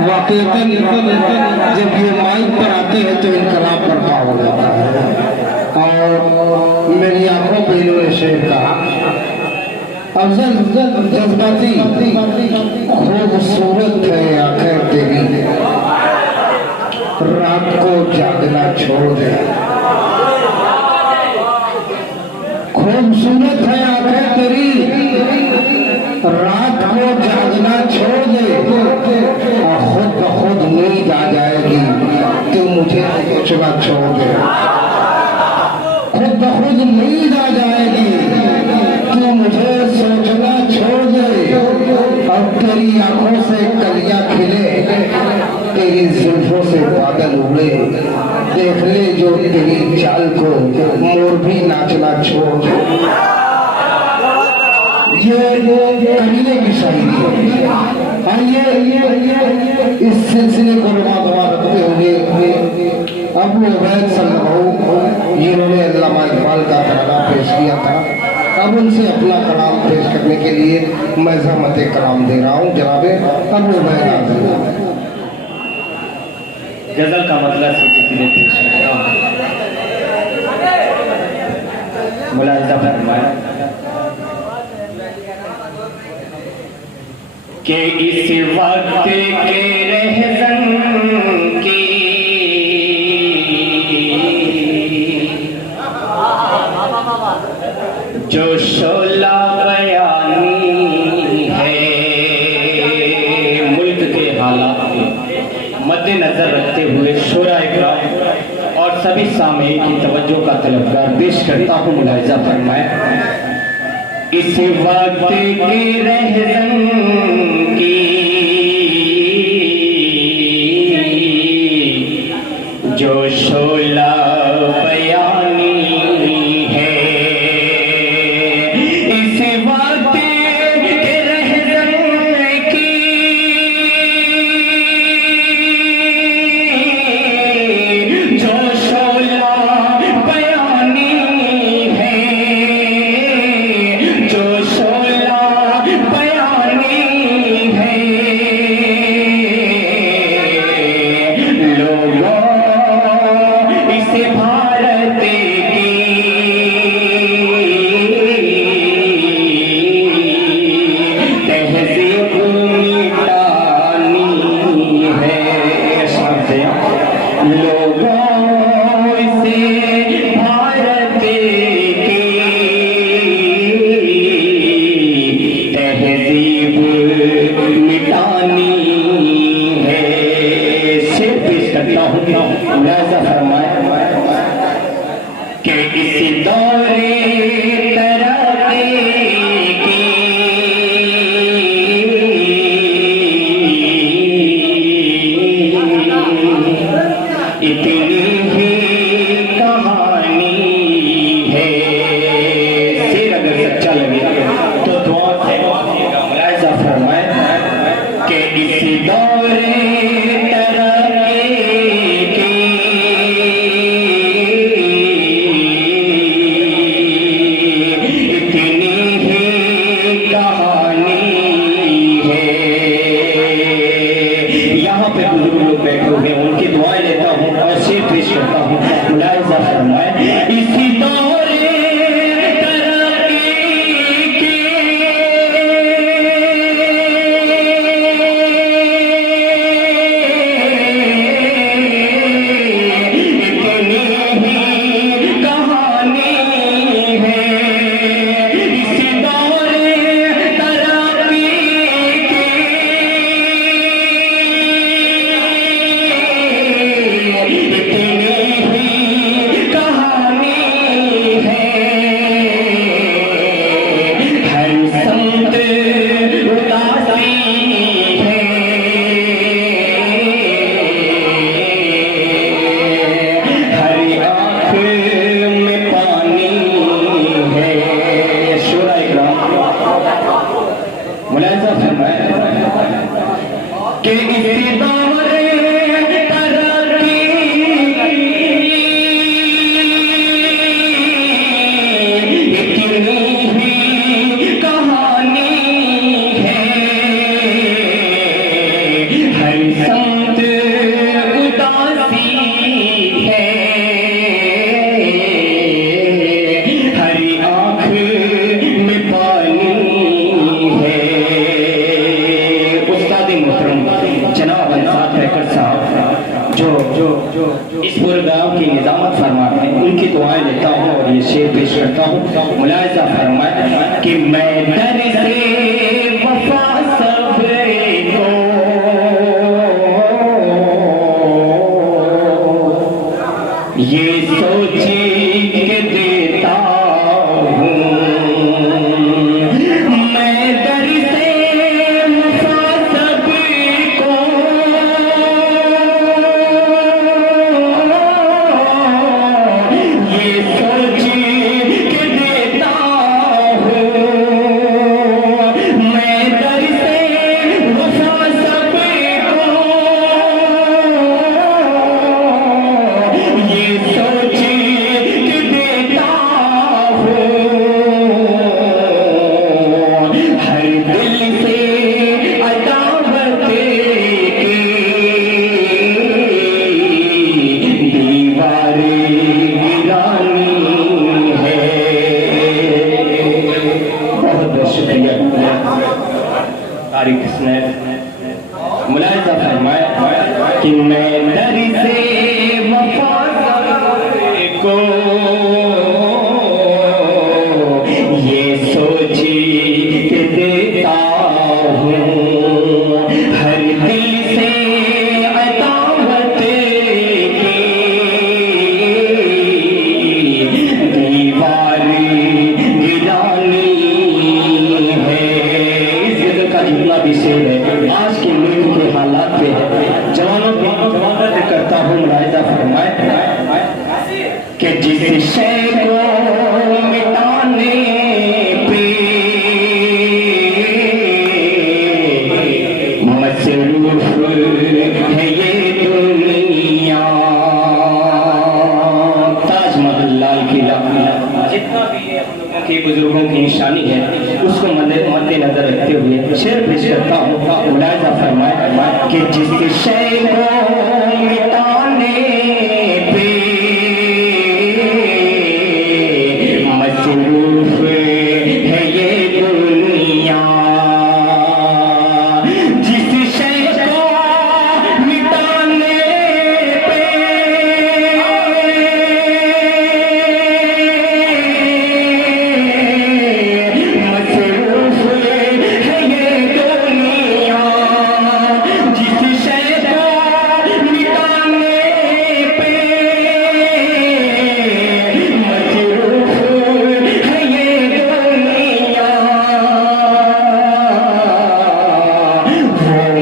वाकईतन जब ये माइक पर आते हैं तो इनकलाब बर्पा हो जाता है। और मेरी आंखों पे इन्होंने शेर कहा, अफजल जज्बाती खूबसूरत है आंखें तेरी, रात को जागना छोड़ दे। खूबसूरत है आंखें तेरी, रात को जागना छोड़ दे, और खुद ब खुद नींद आ जाएगी तो मुझे सोचना छोड़ दे। खुद ब खुद नींद आ जाएगी तो मुझे सोचना छोड़ दे। अब तेरी आंखों से कलियां खिले, तेरी जुल्फों से बादल उड़े, देख ले जो तेरी चाल को मोर भी नाचना छोड़ दे। ये कहीने की शायरी है। आइए इस सिलसिले को रुमा रखते हुए अबू उबैद सल्लल्लाहु, जिन्होंने अल्लामा इकबाल का तराना पेश किया था, अब उनसे अपना कलाम पेश करने के लिए मैं ज़हमत कलाम दे रहा हूँ। जनाबे अबू उबैद गजल का मतलब सीधे पेश करता हूँ। मुलाहिजा फरमाया कि इस वक्त के रहज़न की जो शोला बयानी है, मुल्क के हालात को मद्देनजर रखते हुए शोरा इकराम और सभी सामीईन की तवज्जो का तलबगार पेश करता हूँ। मुलाहिजा फरमाया, इस वक्त के रहज़न की जो शोला बयानी है, इस वक्त के रहज़न की जो शोला बयानी है, जो शोला बयानी है, लोगों इसे भारत की तहज़ीब मिटानी है। लोगों इसे भारत की तहज़ीब मिटानी है। शेर पेश करता हूँ। मुलाहिजा फरमाया कि इस दौरे तरक्की की इतनी ही कहानी है। शेर अगर सच्चा लगे तो दुआ से मुलाहिजा फरमाया कि इस दौरे कहानी कि मैं दर से वफा सबको ये सोची के देता हूँ, मैं दर से वफा सबको ये सोची के देता हूँ, मैं दर से वफा सबको ये सोची के देता हूँ, हर दिल से अदावत की दीवारें गिरानी है। बहुत बहुत शुक्रिया। तारीख ने मुलाहिजा फरमाया कि मैं दर से वफा को ये सोची के देता हूँ, हर दिल से अदावत की दीवारें गिरानी है। इस गजल का जितना भी शेर है आज के मुल्क के हालात पे है। जवानों की जवानत करता हूँ, मुलाहिजा फरमाए कि जिस शय को मिटाने पे मसरूफ है ये दुनिया, ताजमहल, लाल किला, जितना भी ये हम लोगों के बुजुर्गों की निशानी है उसको मद्देनजर रखते हुए शेर पेश करता हूँ। मुलाहिजा फरमाए कि जिस शय को मिटाने पे मसरूफ है ये दुनिया, जिस शय को मिटाने पे मसरूफ है ये दुनिया, जिस शय को मिटाने पे मसरूफ है ये दुनिया, वो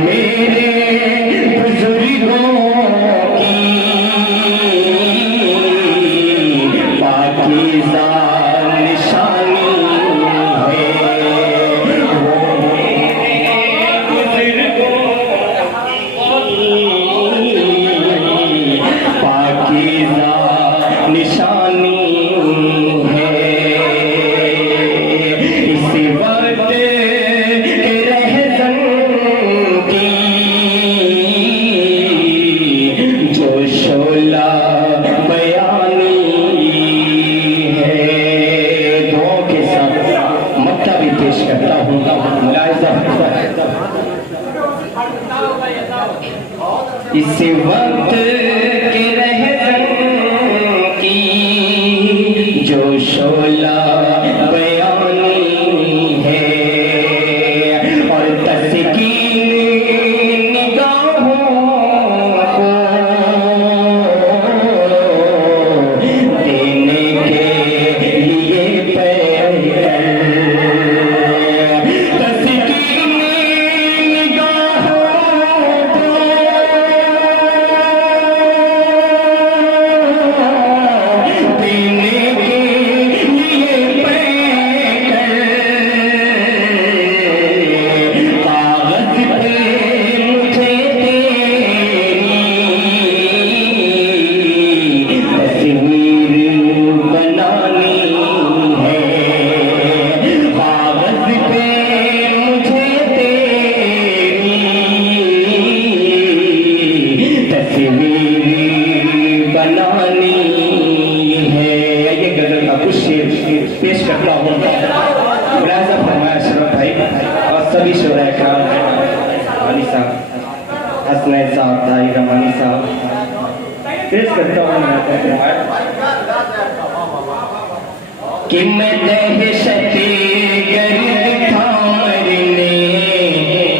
मेरे बुजुर्गों की पाकीज़ा निशानी है, वो मेरे बुजुर्गों की पाकीज़ा निशानी है। इस वक्त के रहज़न की जो शोला बयानी है। दुआओं के साथ मक्का भी पेश करता हूँ। मुलाहिजा इस वक्त के रहज़न की जो शोला बयानी है, और तस्कीन निगाहों को देने के लिए पैकर, तस्कीन निगाहों को देने के लिए पैकर, कागज पे मुझे तेरी तस्वीर बनानी है, कागज पे मुझे तेरी तस्वीर बनानी है। ये गजल का कुछ शेर पेश करता हूँ। मुलाहिजा फरमाया अशरफ भाई और सभी शोराए कराम, अली साहब, हसनैन साहब, ताहिर रमानी साहब, पेश करता हूँ। मुलाहिजा फरमाया कि मैं दहशत गर्द था मरने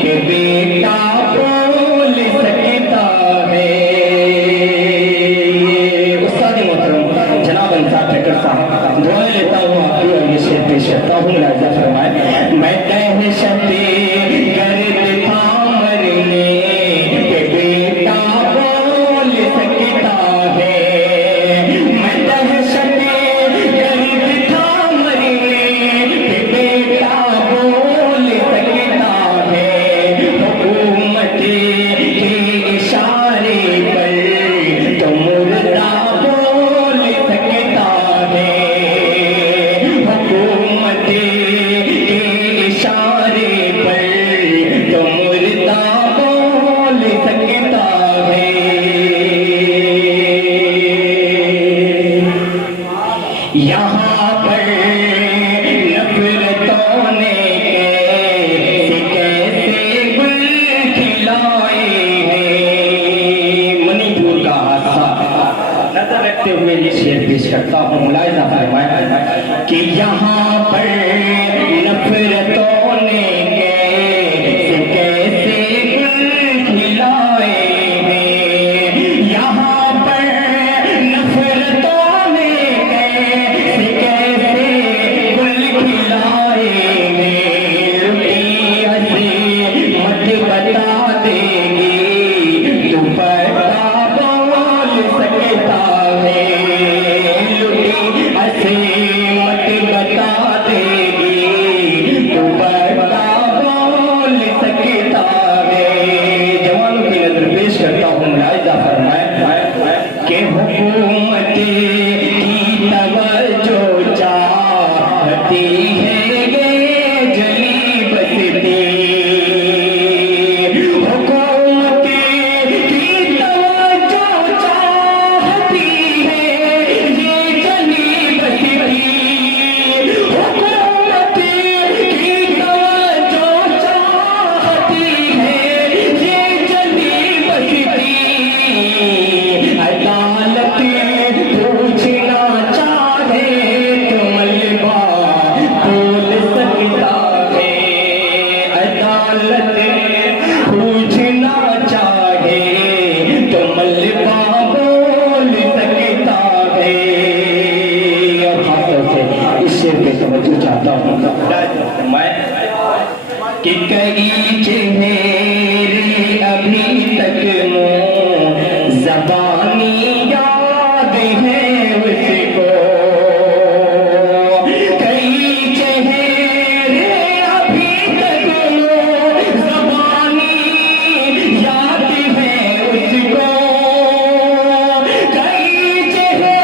के बेटा बोल सकता है। उस्ताद मोहतरम जनाब अंसार ठक्कर साहब दुआ लेता हूँ आपकी और ये शेर पेश करता हूँ। मुलाहिजा फरमाए, मैं दहशते गर्द था मरने के बेटा बोल सकता है। मैं दहशते गर्द था मरने के बेटा बोल सकता है। हुकूमत के इशारे पर तो मुर्दा बोल सकता है। हुकूमत के इशारे पर तो मुर्दा बोल सकता है। यहाँ पर नफरतों ने कैसे गुल खिलाए हैं। मणिपुर का हादसा नजर रखते हुए ये शेर पेश करता हूँ। मुलाहिजा फरमाए कि यहाँ पर नफरतों ने कैसे गुल खिलाए हैं। यहाँ पर नफरतों ने कैसे गुल खिलाए हैं। लुटी अजीमत बता देगी तू पर्दा बोल सकता है। लुटी अजीमत बता देगी तू पर्दा बोल सकता है। जवानों की नजर पेश करता हूँ। मुलाहिजा फरमाए कि हुकूमत की तवज्जो चाहती है ये जली बसती। हुकूमत की तवज्जो चाहती है ये जली बसती। हुकूमत की तवज्जो चाहती है ये जली बसती। अदालत पूछना चाहे तो मलबा बोल सकता है। अदालत पूछना चाहे तो मलबा बोल सकता है। और खासतौर से इस शेर पे समझना चाहता हूँ मैं कि कई चेहरे अभी तक ज़बानी याद है उसको। कई चेहरे अभी तक ज़बानी याद है उसको। कई चेहरे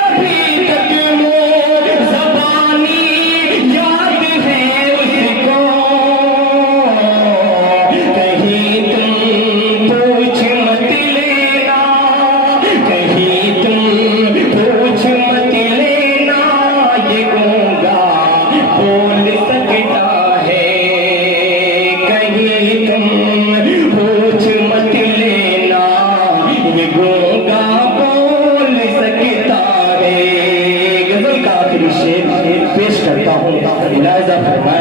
अभी तक ज़बानी याद है उसको। कहीं तुम पूछ मत लेना, कहीं तुम पूछ मत लेना, ये गूंगा बोल सकता है। कहीं तुम पूछ मत लेना, ये गूंगा बोल सकता है। गजल का आखिरी शेर पेश करता हूँ। मुलाहिजा फरमाए